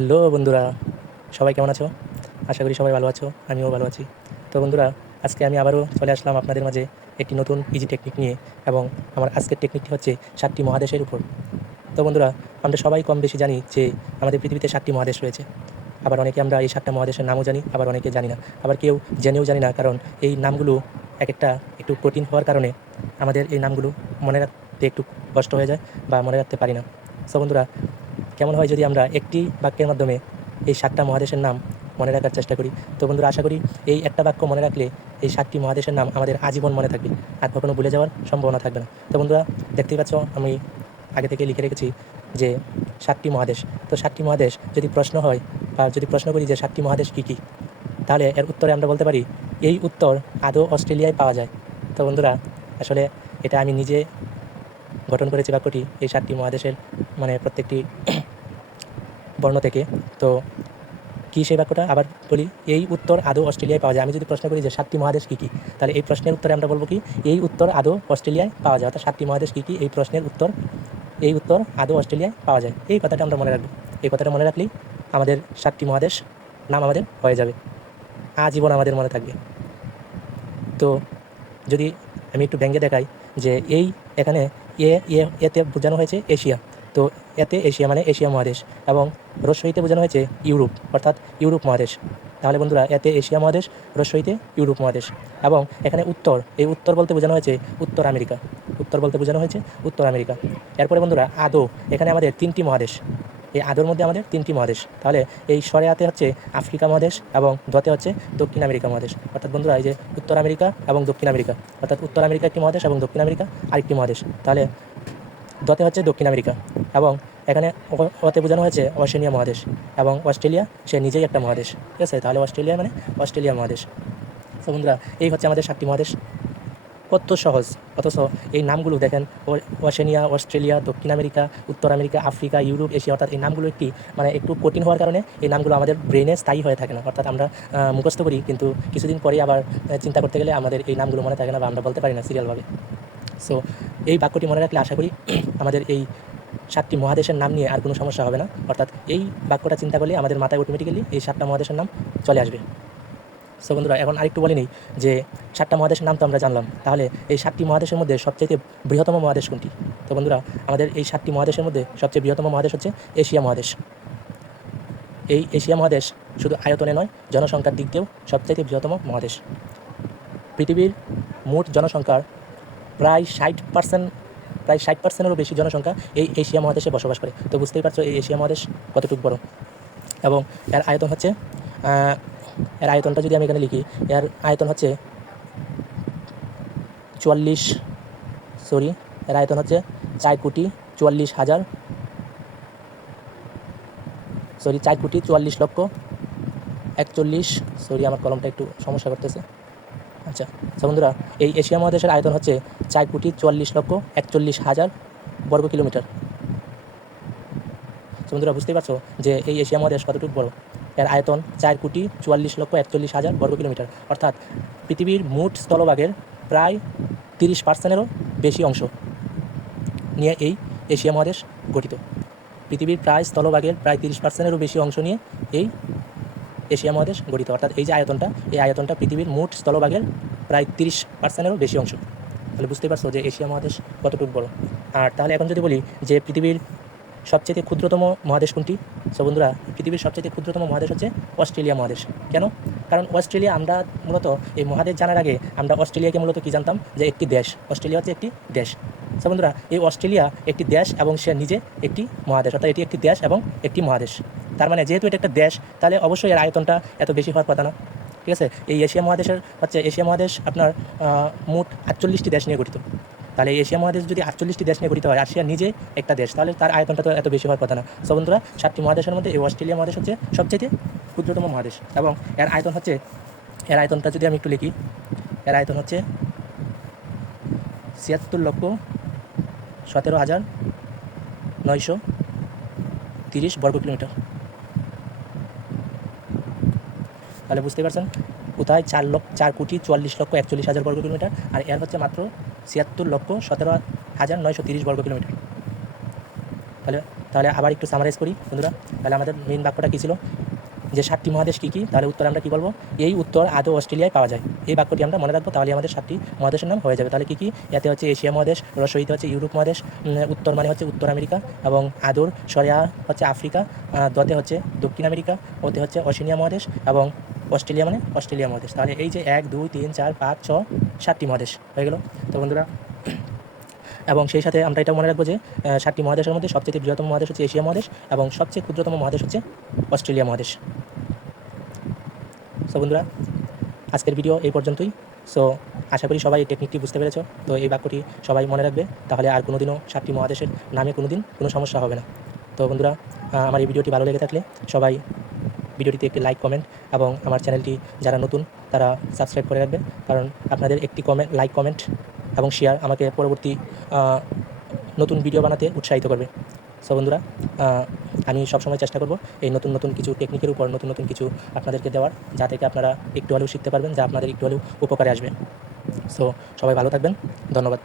Hello বন্ধুরা, সবাই কেমন আছো? আশা করি সবাই ভালো আছো, আমিও ভালো আছি। তো বন্ধুরা, আজকে আমি আবারও চলে আসলাম আপনাদের মাঝে একটি নতুন পিজি টেকনিক নিয়ে এবং আমার আজকের টেকনিকটি হচ্ছে সাতটি মহাদেশের উপর। তো বন্ধুরা, আমরা সবাই কম বেশি জানি যে আমাদের পৃথিবীতে সাতটি মহাদেশ রয়েছে। আবার অনেকে আমরা এই সাতটা মহাদেশের নামও জানি, আবার অনেকে জানি না। আবার কেউ জেনেও জানি না, কারণ এই নামগুলো এক একটা একটু কঠিন হওয়ার কারণে আমাদের এই নামগুলো মনে রাখতে একটু কষ্ট হয়ে যায় বা মনে রাখতে পারি না। সো বন্ধুরা কেমন হয় যদি আমরা একটি বাক্যের মাধ্যমে এই সাতটা মহাদেশের নাম মনে রাখার চেষ্টা করি? তো বন্ধুরা, আশা করি এই একটা বাক্য মনে রাখলে এই সাতটি মহাদেশের নাম আমাদের আজীবন মনে থাকবে আর কখনো ভুলে যাওয়ার সম্ভাবনা থাকবে না। তো বন্ধুরা, দেখতেই পাচ্ছ আমি আগে থেকে লিখে রেখেছি যে সাতটি মহাদেশ। তো সাতটি মহাদেশ যদি প্রশ্ন হয় বা যদি প্রশ্ন করি যে সাতটি মহাদেশ কী কী, তাহলে এর উত্তরে আমরা বলতে পারি, এই উত্তর আদৌ অস্ট্রেলিয়ায় পাওয়া যায়। তো বন্ধুরা, আসলে এটা আমি নিজে গঠন করেছি বাক্যটি, এই সাতটি মহাদেশের মানে প্রত্যেকটি বর্ণ থেকে। তো কী সেই বাক্যটা? আবার বলি, এই উত্তর আদৌ অস্ট্রেলিয়ায় পাওয়া যায়। আমি যদি প্রশ্ন করি যে সাতটি মহাদেশ কী কী? তাহলে এই প্রশ্নের উত্তরে আমরা বলব কি, এই উত্তর আদৌ অস্ট্রেলিয়ায় পাওয়া যায়। অর্থাৎ সাতটি মহাদেশ কী কী? এই প্রশ্নের উত্তর, এই উত্তর আদৌ অস্ট্রেলিয়ায় পাওয়া যায়। এই কথাটা আমরা মনে রাখব। এই কথাটা মনে রাখলেই আমাদের সাতটি মহাদেশ নাম আমাদের হয়ে যাবে। আজীবন আমাদের মনে থাকবে। তো যদি আমি একটু ভেঙে দেখাই যে এই এখানে এ এ, এতে বোঝানো হয়েছে এশিয়া। তো এতে এশিয়া মানে এশিয়া মহাদেশ এবং রস্যইতে বোঝানো হয়েছে ইউরোপ, অর্থাৎ ইউরোপ মহাদেশ। তাহলে বন্ধুরা, এতে এশিয়া মহাদেশ রস্যইতে ইউরোপ মহাদেশ এবং এখানে উত্তর, এই উত্তর বলতে বোঝানো হয়েছে উত্তর আমেরিকা। উত্তর বলতে বোঝানো হয়েছে উত্তর আমেরিকা। এরপরে বন্ধুরা, আদৌ, এখানে আমাদের তিনটি মহাদেশ। এই আদর মধ্যে আমাদের তিনটি মহাদেশ। তাহলে এই স্বরে আতে হচ্ছে আফ্রিকা মহাদেশ এবং দতে হচ্ছে দক্ষিণ আমেরিকা মহাদেশ। অর্থাৎ বন্ধুরা, এই যে উত্তর আমেরিকা এবং দক্ষিণ আমেরিকা। অর্থাৎ উত্তর আমেরিকা একটি মহাদেশ এবং দক্ষিণ আমেরিকা আরেকটি মহাদেশ। তাহলে দতে হচ্ছে দক্ষিণ আমেরিকা এবং এখানে অতে বোঝানো হয়েছে অস্ট্রেলিয়া মহাদেশ এবং অস্ট্রেলিয়া, সে নিজেই একটা মহাদেশ। ঠিক আছে? তাহলে অস্ট্রেলিয়া মানে অস্ট্রেলিয়া মহাদেশ। তো বন্ধুরা, এই হচ্ছে আমাদের সাতটি মহাদেশ। কত সহজ। অথচ এই নামগুলো দেখেন ওশেনিয়া অস্ট্রেলিয়া, দক্ষিণ আমেরিকা, উত্তর আমেরিকা, আফ্রিকা, ইউরোপ, এশিয়া, অর্থাৎ এই নামগুলো একটি মানে একটু কঠিন হওয়ার কারণে এই নামগুলো আমাদের ব্রেনে স্থায়ী হয়ে থাকে না। অর্থাৎ আমরা মুখস্থ করি, কিন্তু কিছুদিন পরেই আবার চিন্তা করতে গেলে আমাদের এই নামগুলো মনে থাকে না বা আমরা বলতে পারি না সিরিয়ালভাবে সো এই বাক্যটি মনে রাখলে আশা করি আমাদের এই সাতটি মহাদেশের নাম নিয়ে আর কোনো সমস্যা হবে না। অর্থাৎ এই বাক্যটা চিন্তা করলে আমাদের মাথায় অটোমেটিক্যালি এই সাতটা মহাদেশের নাম চলে আসবে। সো বন্ধুরা, এখন আরেকটু বলে নিই যে সাতটা মহাদেশের নাম তো আমরা জানলাম। তাহলে এই সাতটি মহাদেশের মধ্যে সবচেয়ে বৃহত্তম মহাদেশ কোনটি? তো বন্ধুরা, আমাদের এই সাতটি মহাদেশের মধ্যে সবচেয়ে বৃহত্তম মহাদেশ হচ্ছে এশিয়া মহাদেশ। এই এশিয়া মহাদেশ শুধু আয়তনে নয়, জনসংখ্যার দিক দিয়েও সবচেয়ে বৃহত্তম মহাদেশ। পৃথিবীর মোট জনসংখ্যার প্রায় ষাট পার্সেন্ট, প্রায় ষাট পার্সেন্টেরও বেশি জনসংখ্যা এই এশিয়া মহাদেশে বসবাস করে। তো বুঝতেই পারছ এই এশিয়া মহাদেশ কতটুকু বড়। এবং এর আয়তন হচ্ছে এর আয়তনটা যদি আমি এখানে লিখি, এর আয়তন হচ্ছে চুয়াল্লিশ সরি এর আয়তন হচ্ছে চার কোটি চুয়াল্লিশ হাজার সরি চার কোটি চুয়াল্লিশ লক্ষ একচল্লিশ সরি আমার কলমটা একটু সমস্যা করতেছে। আচ্ছা আচ্ছা বন্ধুরা, এই এশিয়া মহাদেশের আয়তন হচ্ছে চার কোটি চুয়াল্লিশ লক্ষ একচল্লিশ হাজার বর্গ কিলোমিটার। বন্ধুরা, বুঝতেই পারছ যে এই এশিয়া মহাদেশ কতটুকু বড়? এর আয়তন চার কোটি চুয়াল্লিশ লক্ষ একচল্লিশ হাজার বর্গ কিলোমিটার। অর্থাৎ পৃথিবীর মোট স্থলভাগের প্রায় তিরিশ পার্সেন্টেরও বেশি অংশ নিয়ে এই এশিয়া মহাদেশ গঠিত। পৃথিবীর প্রায় স্থলভাগের প্রায় তিরিশ পার্সেন্টেরও বেশি অংশ নিয়ে এই এশিয়া মহাদেশ গঠিত। অর্থাৎ এই যে আয়তনটা, এই আয়তনটা পৃথিবীর মোট স্থলভাগের প্রায় তিরিশ পার্সেন্টেরও বেশি অংশ। তাহলে বুঝতেই পারছ যে এশিয়া মহাদেশ কতটুকু বড়। আর তাহলে এখন যদি বলি যে পৃথিবীর সবচেয়ে ক্ষুদ্রতম মহাদেশ কোনটি? সো বন্ধুরা, পৃথিবীর সবচেয়ে ক্ষুদ্রতম মহাদেশ হচ্ছে অস্ট্রেলিয়া মহাদেশ। কেন? কারণ অস্ট্রেলিয়া আমরা মূলত এই মহাদেশ জানার আগে আমরা অস্ট্রেলিয়াকে মূলত কী জানতাম? যে একটি দেশ। অস্ট্রেলিয়া হচ্ছে একটি দেশ। সো বন্ধুরা, এই অস্ট্রেলিয়া একটি দেশ এবং সে নিজে একটি মহাদেশ। অর্থাৎ এটি একটি দেশ এবং একটি মহাদেশ। তার মানে যেহেতু এটা একটা দেশ, তাহলে অবশ্যই এর আয়তনটা এত বেশি হওয়ার কথা না। ঠিক আছে? এই এশিয়া মহাদেশের হচ্ছে এশিয়া মহাদেশ আপনার মোট আটচল্লিশটি দেশ নিয়ে গঠিত। তাহলে এশিয়া মহাদেশ যদি আটচল্লিশটি দেশ নিয়ে গঠিত হয়, রাশিয়া নিজে একটা দেশ, তাহলে তার আয়তনটা তো এত বেশি হওয়ার কথা না। সো বন্ধুরা, সাতটি মহাদেশের মধ্যে এই অস্ট্রেলিয়া মহাদেশ হচ্ছে সবচেয়ে ক্ষুদ্রতম মহাদেশ এবং এর আয়তন হচ্ছে, এর আয়তনটা যদি আমি একটু লিখি, এর আয়তন হচ্ছে ছিয়াত্তর লক্ষ সতেরো হাজার নয়শো তিরিশ বর্গ কিলোমিটার। তাহলে বুঝতে পারছেন? কোথায় চার লক্ষ, চার কোটি চুয়াল্লিশ লক্ষ একচল্লিশ হাজার বর্গ কিলোমিটার? আর এর হচ্ছে মাত্র ছিয়াত্তর লক্ষ সতেরো হাজার নয়শো তিরিশ বর্গ কিলোমিটার। তাহলে তাহলে আবার একটু সামারাইজ করি, বন্ধুরা। তাহলে আমাদের মেন বাক্যটা কী ছিল? যে সাতটি মহাদেশ কী কী? তাহলে উত্তর আমরা কী বলব? এই উত্তর আদৌ অস্ট্রেলিয়ায় পাওয়া যায়। এই বাক্যটি আমরা মনে রাখব, তাহলে আমাদের সাতটি মহাদেশের নাম হয়ে যাবে। তাহলে কী কী? এতে হচ্ছে এশিয়া মহাদেশ, রসইতে হচ্ছে ইউরোপ মহাদেশ উত্তর মানে হচ্ছে উত্তর আমেরিকা এবং আদর, সরিয়া হচ্ছে আফ্রিকা দতে হচ্ছে দক্ষিণ আমেরিকা, ওতে হচ্ছে অশিনিয়া মহাদেশ এবং অস্ট্রেলিয়া মানে অস্ট্রেলিয়া মহাদেশ। তাহলে এই যে এক, দুই, তিন, চার, পাঁচ ছ সাতটি মহাদেশ হয়ে গেল। তো বন্ধুরা, এবং সেই সাথে আমরা এটা মনে রাখব যে সাতটি মহাদেশের মধ্যে সবচেয়ে বৃহত্তম মহাদেশ হচ্ছে এশিয়া মহাদেশ এবং সবচেয়ে ক্ষুদ্রতম মহাদেশ হচ্ছে অস্ট্রেলিয়া মহাদেশ। সো বন্ধুরা, আজকের ভিডিও এই পর্যন্তই। সো আশা করি সবাই এই টেকনিকটি বুঝতে পেরেছ। তো এই বাক্যটি সবাই মনে রাখবে। তাহলে আর কোনোদিনও সাতটি মহাদেশের নামে কোনো দিন কোনো সমস্যা হবে না। তো বন্ধুরা আমার এই ভিডিওটি ভালো লেগে থাকলে সবাই ভিডিওটিতে একটি লাইক কমেন্ট এবং আমার চ্যানেলটি যারা নতুন, তারা সাবস্ক্রাইব করে রাখবে কারণ আপনাদের একটি কমেন্ট লাইক কমেন্ট এবং শেয়ার আমাকে পরবর্তী নতুন ভিডিও বানাতে উৎসাহিত করবে। সো বন্ধুরা আমি সবসময় চেষ্টা করব এই নতুন নতুন কিছু টেকনিকের উপর, নতুন নতুন কিছু আপনাদেরকে দেওয়ার, যা থেকে আপনারা একটু হলেও শিখতে পারবেন, যা আপনাদের একটু হলেও উপকারে আসবে। সো সবাই ভালো থাকবেন। ধন্যবাদ।